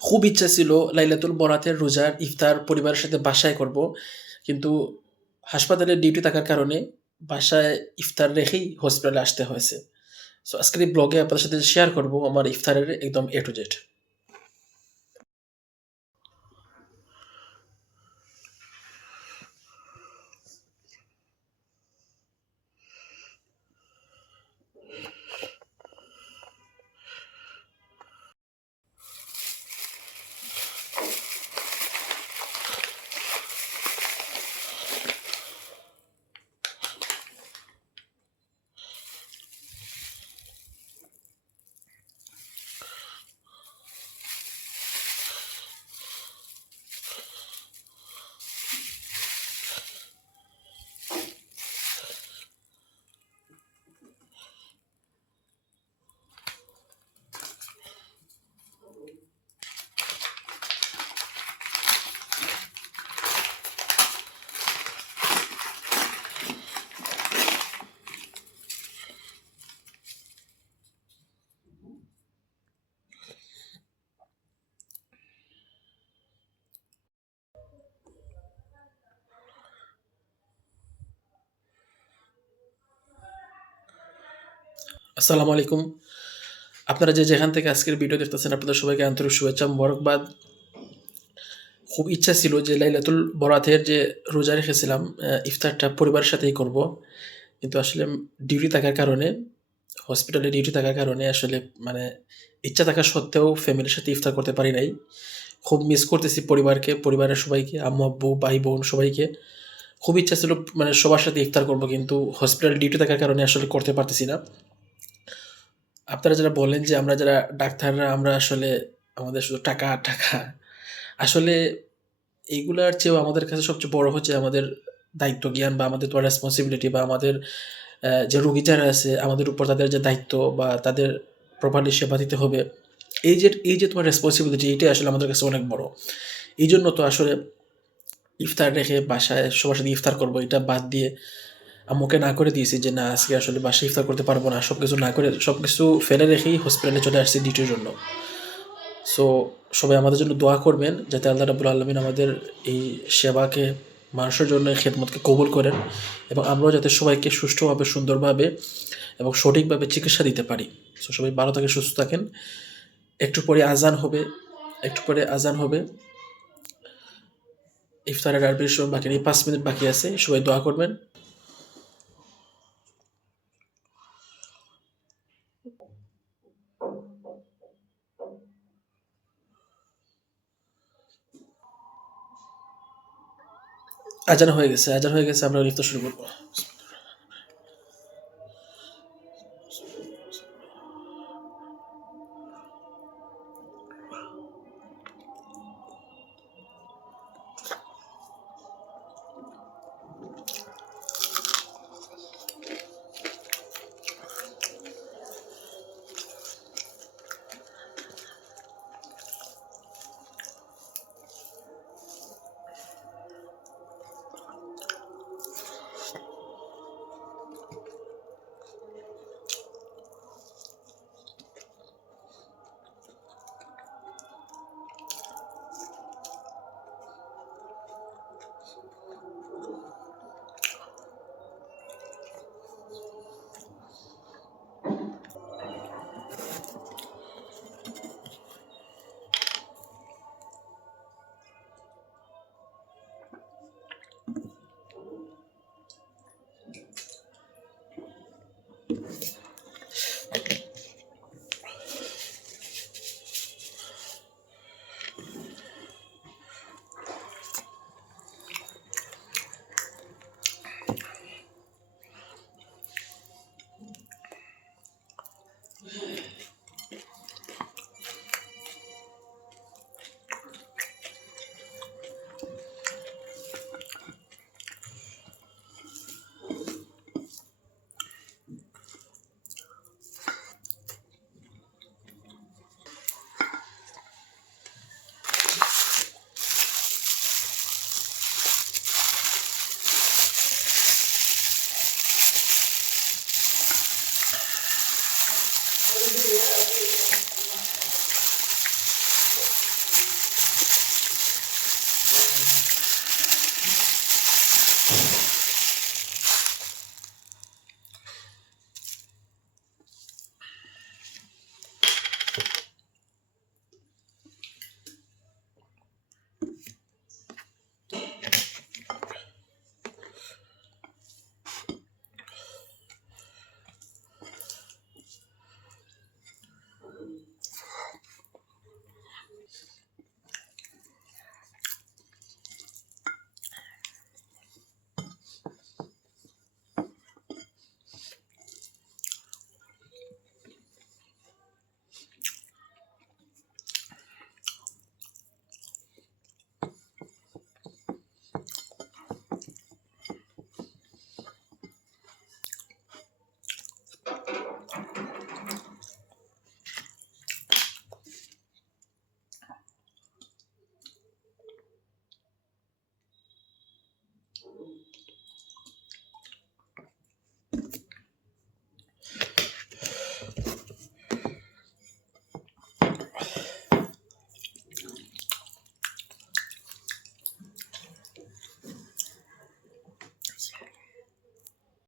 খুব ইচ্ছা ছিল লাইলাতুল বরাতের রোজার ইফতার পরিবারের সাথে বাসায় করব, কিন্তু হাসপাতালে ডিউটি থাকার কারণে বাসায় ইফতার রেখেই হসপিটালে আসতে হয়েছে। সো আজকের এই ব্লগে আপনাদের সাথে শেয়ার করব আমার ইফতারের একদম এ টু জেড আসসালামু আলাইকুম। আপনারা যে যেখান থেকে আজকের ভিডিও দেখতেছেন, আপনাদের সবাইকে আন্তরিক শুভেচ্ছা, মোবারকবাদ। খুব ইচ্ছা ছিল যে লাইলাতুল বরাতের যে রোজা রেখেছিলাম ইফতারটা পরিবারের সাথেই করব। কিন্তু আসলে ডিউটি থাকার কারণে, হসপিটালে ডিউটি থাকার কারণে আসলে মানে ইচ্ছা থাকা সত্ত্বেও ফ্যামিলির সাথে ইফতার করতে পারি নাই। খুব মিস করতেছি পরিবারকে, পরিবারের সবাইকে, আম্মু, আব্বু, ভাই, বোন সবাইকে। খুব ইচ্ছা ছিল মানে সবার সাথে ইফতার করব, কিন্তু হসপিটাল ডিউটি থাকার কারণে আসলে করতে পারতেছি না। আপনারা যারা বলেন যে আমরা যারা ডাক্তাররা, আমরা আসলে আমাদের শুধু টাকা টাকা। আসলে এইগুলার চেয়েও আমাদের কাছে সবচেয়ে বড় হচ্ছে আমাদের দায়িত্ব জ্ঞান বা আমাদের তোমার রেসপন্সিবিলিটি বা আমাদের যে রুগী যারা আছে, আমাদের উপর তাদের যে দায়িত্ব বা তাদের প্রপারলি সেবা দিতে হবে, এই যে এই যে তোমার রেসপন্সিবিলিটি এটাই আসলে আমাদের কাছে অনেক বড়। এই জন্য তো আসলে ইফতার রেখে বাসায় সবার সাথে ইফতার করব, এটা বাদ দিয়ে আম্মুকে না করে দিয়েছি যে, না, আজকে আসলে বাসায় ইফতার করতে পারব না সব কিছু না করে সব কিছু ফেলে রেখেই হসপিটালে চলে আসছি ডিউটির জন্য। সো সবাই আমাদের জন্য দোয়া করবেন যাতে আল্লাহ রাবুল আলমিন আমাদের এই সেবাকে, মানুষের জন্য খেদমতকে কবুল করেন এবং আমরাও যাতে সবাইকে সুষ্ঠুভাবে, সুন্দরভাবে এবং সঠিকভাবে চিকিৎসা দিতে পারি। সো সবাই ভালো থাকেন, সুস্থ থাকেন। একটু পরে আজান হবে, একটু পরে আজান হবে। ইফতারের আর বেশি বাকি পাঁচ মিনিট বাকি আছে, সবাই দোয়া করবেন। আজান হয়ে গেছে আজান হয়ে গেছে আমরা ইফতার শুরু করব।